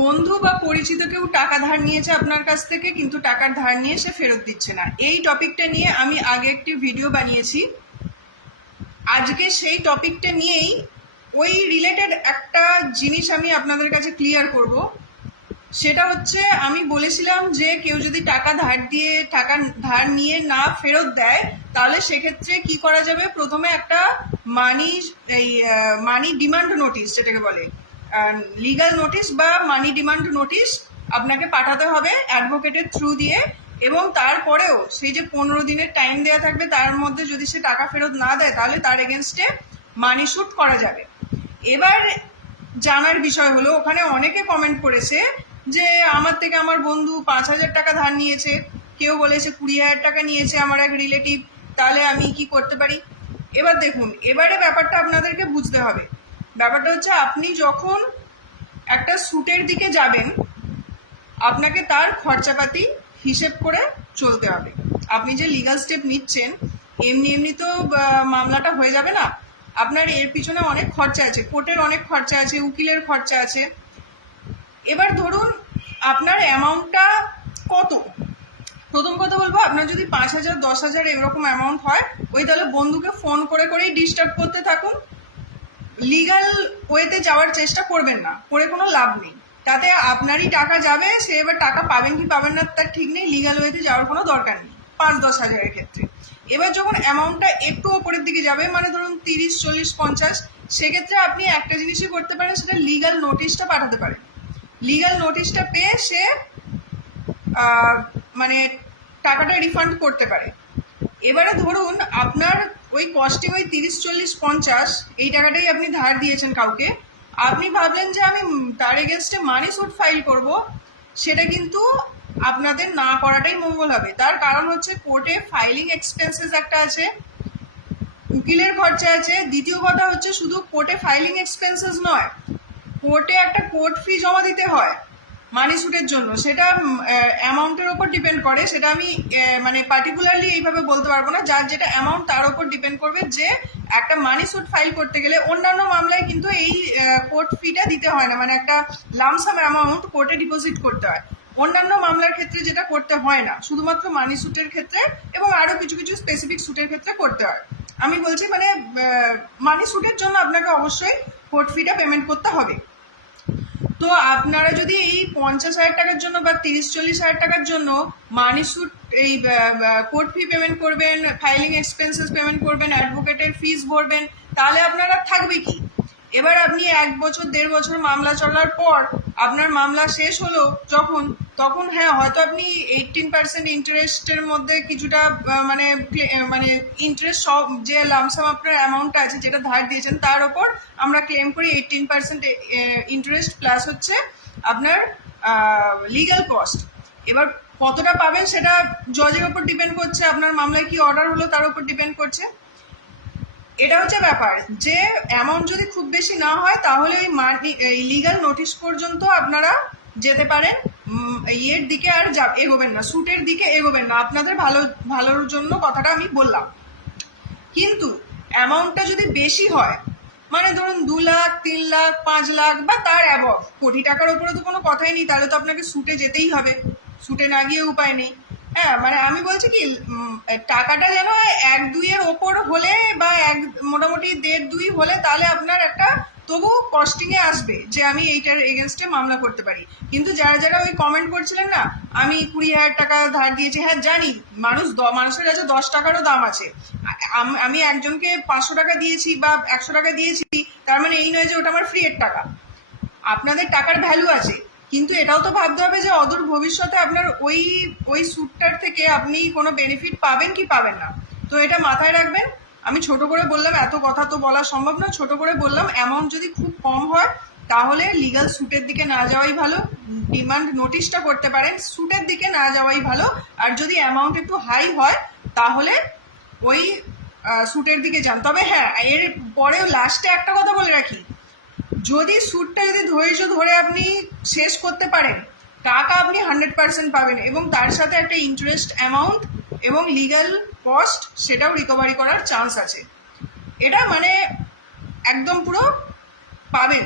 বন্ধু বা পরিচিত কেউ টাকা ধার নিয়েছে আপনার কাছ থেকে, কিন্তু টাকার ধার নিয়ে সে ফেরত দিচ্ছে না। এই টপিকটা নিয়ে আমি আগে একটি ভিডিও বানিয়েছি। আজকে সেই টপিকটা নিয়েই ওই রিলেটেড একটা জিনিস আমি আপনাদের কাছে ক্লিয়ার করব। সেটা হচ্ছে, আমি বলেছিলাম যে কেউ যদি টাকা ধার নিয়ে না ফেরত দেয়, তাহলে সেক্ষেত্রে কি করা যাবে। প্রথমে একটা মানি ডিমান্ড নোটিশ, যেটাকে বলে লিগাল নোটিশ বা মানি ডিমান্ড নোটিশ, আপনাকে পাঠাতে হবে অ্যাডভোকেটের থ্রু দিয়ে। এবং তারপরেও সেই যে 15 দিনের টাইম দেওয়া থাকবে, তার মধ্যে যদি সে টাকা ফেরত না দেয়, তাহলে তার এগেনস্টে মানি শুট করা যাবে। এবার জানার বিষয় হলো, ওখানে অনেকে কমেন্ট করেছে যে আমার থেকে আমার বন্ধু 5,000 টাকা ধার নিয়েছে, কেউ বলেছে 20,000 টাকা নিয়েছে আমার এক রিলেটিভ, তাহলে আমি কি করতে পারি। এবার দেখুন, এবারে ব্যাপারটা আপনাদেরকে বুঝতে হবে। ব্যাপারটা হচ্ছে, আপনি যখন একটা শ্যুটের দিকে যাবেন, আপনাকে তার খরচাপাতি হিসেব করে চলতে হবে। আপনি যে লিগাল স্টেপ নিচ্ছেন, এমনি এমনি তো মামলাটা হয়ে যাবে না। আপনার এর পিছনে অনেক খরচা আছে, কোর্টের অনেক খরচা আছে, উকিলের খরচা আছে। এবার ধরুন আপনার অ্যামাউন্টটা কত। প্রথম কথা বলবো, আপনার যদি 5,000, 10,000 এরকম অ্যামাউন্ট হয়, ওই তাহলে বন্ধুকে ফোন করে করেই ডিস্টার্ব করতে থাকুন। লিগাল ওয়েতে যাওয়ার চেষ্টা করবেন না, করে কোনো লাভ নেই। তাতে আপনারই টাকা যাবে, সে এবার টাকা পাবেন কি পাবেন না তার ঠিক নেই। লিগাল ওয়েতে যাওয়ার কোনো দরকার নেই 5-10 হাজারের ক্ষেত্রে। এবার যখন অ্যামাউন্টটা একটু ওপরের দিকে যাবে, মানে ধরুন 30, 40, 50, সেক্ষেত্রে আপনি একটা জিনিসই করতে পারেন, সেটা লিগাল নোটিশটা পাঠাতে পারেন। লিগাল নোটিশটা পেয়ে সে মানে টাকাটা রিফান্ড করতে পারে। এবারে ধরুন আপনার ওই কস্টিং ওই 30, 40, 50 এই টাকাটাই আপনি ধার দিয়েছেন কাউকে। আপনি ভাবলেন যে আমি তার এগেনস্টে মানি স্যুট ফাইল করব, সেটা কিন্তু আপনাদের না করাটাই মঙ্গল হবে। তার কারণ হচ্ছে, কোর্টে ফাইলিং এক্সপেন্সেস একটা আছে, উকিলের খরচা আছে। দ্বিতীয় কথা হচ্ছে, শুধু কোর্টে ফাইলিং এক্সপেন্সেস নয়, কোর্টে একটা কোর্ট ফি জমা দিতে হয় মানি স্যুটের জন্য। সেটা অ্যামাউন্টের ওপর ডিপেন্ড করে। সেটা আমি মানে পার্টিকুলারলি এইভাবে বলতে পারবো না, যার যেটা অ্যামাউন্ট তার ওপর ডিপেন্ড করবে। যে একটা মানি স্যুট ফাইল করতে গেলে অন্যান্য মামলায় কিন্তু এই কোর্ট ফিটা দিতে হয় না, মানে একটা লামসাম অ্যামাউন্ট কোর্টে ডিপোজিট করতে হয়। অন্যান্য মামলার ক্ষেত্রে যেটা করতে হয় না, শুধুমাত্র মানি স্যুটের ক্ষেত্রে এবং আরও কিছু কিছু স্পেসিফিক স্যুটের ক্ষেত্রে করতে হয়। আমি বলছি মানে মানি স্যুটের জন্য আপনাকে অবশ্যই কোর্ট ফিটা পেমেন্ট করতে হবে। তো আপনারা যদি এই 50,000 টাকার জন্য বা 30-40 হাজার টাকার জন্য মানি স্যুট এই কোর্ট ফি পেমেন্ট করবেন, ফাইলিং এক্সপেন্সেস পেমেন্ট করবেন, অ্যাডভোকেটের ফিস ভরবেন, তাহলে আপনারা থাকবে কি। এবার আপনি 1 বছর 1.5 বছর মামলা চলার পর আপনার মামলা শেষ হলো যখন, তখন হ্যাঁ হয়তো আপনি 18% ইন্টারেস্টের মধ্যে কিছুটা মানে ইন্টারেস্ট, সব যে লামসাম আপনার অ্যামাউন্টটা আছে যেটা ধার দিয়েছেন তার ওপর আমরা ক্লেম করি 18% ইন্টারেস্ট, প্লাস হচ্ছে আপনার লিগাল কস্ট। এবার কতটা পাবেন সেটা জজের ওপর ডিপেন্ড করছে, আপনার মামলায় কি অর্ডার হলো তার উপর ডিপেন্ড করছে। এটা হচ্ছে ব্যাপার, যে অ্যামাউন্ট যদি খুব বেশি না হয়, তাহলে এই লিগাল নোটিশ পর্যন্ত আপনারা যেতে পারেন। ইয়ের দিকে আর এগোবেন না, স্যুটের দিকে এগোবেন না। আপনাদের ভালোর জন্য কথাটা আমি বললাম। কিন্তু অ্যামাউন্টটা যদি বেশি হয়, মানে ধরুন 2 লাখ, 3 লাখ, 5 লাখ বা তার অ্যাবভ, কোটি টাকার ওপরে তো কোনো কথাই নেই, তাহলে তো আপনাকে স্যুটে যেতেই হবে, স্যুটে না গিয়ে উপায় নেই। হ্যাঁ, মানে আমি বলছি কি, টাকাটা যেন 1-2 এর ওপর হলে বা মোটামুটি 1.5-2 হলে, তাহলে আপনার একটা তবু কস্টিংয়ে আসবে যে আমি এইটার এগেনস্টে মামলা করতে পারি। কিন্তু যারা ওই কমেন্ট করছিলেন না, আমি 20,000 টাকা ধার দিয়েছি, হ্যাঁ জানি, মানুষের কাছে 10 টাকারও দাম আছে। আমি একজনকে 500 টাকা দিয়েছি বা 100 টাকা দিয়েছি, তার মানে এই নয় যে ওটা আমার ফ্রি এর টাকা। আপনাদের টাকার ভ্যালু আছে, কিন্তু এটাও তো ভাবতে হবে যে অদূর ভবিষ্যতে আপনার ওই স্যুটটার থেকে আপনি কোনো বেনিফিট পাবেন কি পাবেন না। তো এটা মাথায় রাখবেন। আমি ছোট করে বললাম, এত কথা তো বলা সম্ভব না, ছোট করে বললাম। অ্যামাউন্ট যদি খুব কম হয়, তাহলে লিগাল স্যুটের দিকে না যাওয়াই ভালো, ডিমান্ড নোটিশটা করতে পারেন, স্যুটের দিকে না যাওয়াই ভালো। আর যদি অ্যামাউন্ট একটু হাই হয়, তাহলে ওই স্যুটের দিকে যান। তবে হ্যাঁ, এর পরেও লাস্টে একটা কথা বলে রাখি, যদি স্যুটটা ধৈর্য ধরে আপনি শেষ করতে পারেন, টাকা আপনি 100% পাবেন, এবং তার সাথে একটা ইন্টারেস্ট অ্যামাউন্ট এবং লিগাল কস্ট সেটাও রিকভারি করার চান্স আছে। এটা মানে একদম পুরো পাবেন।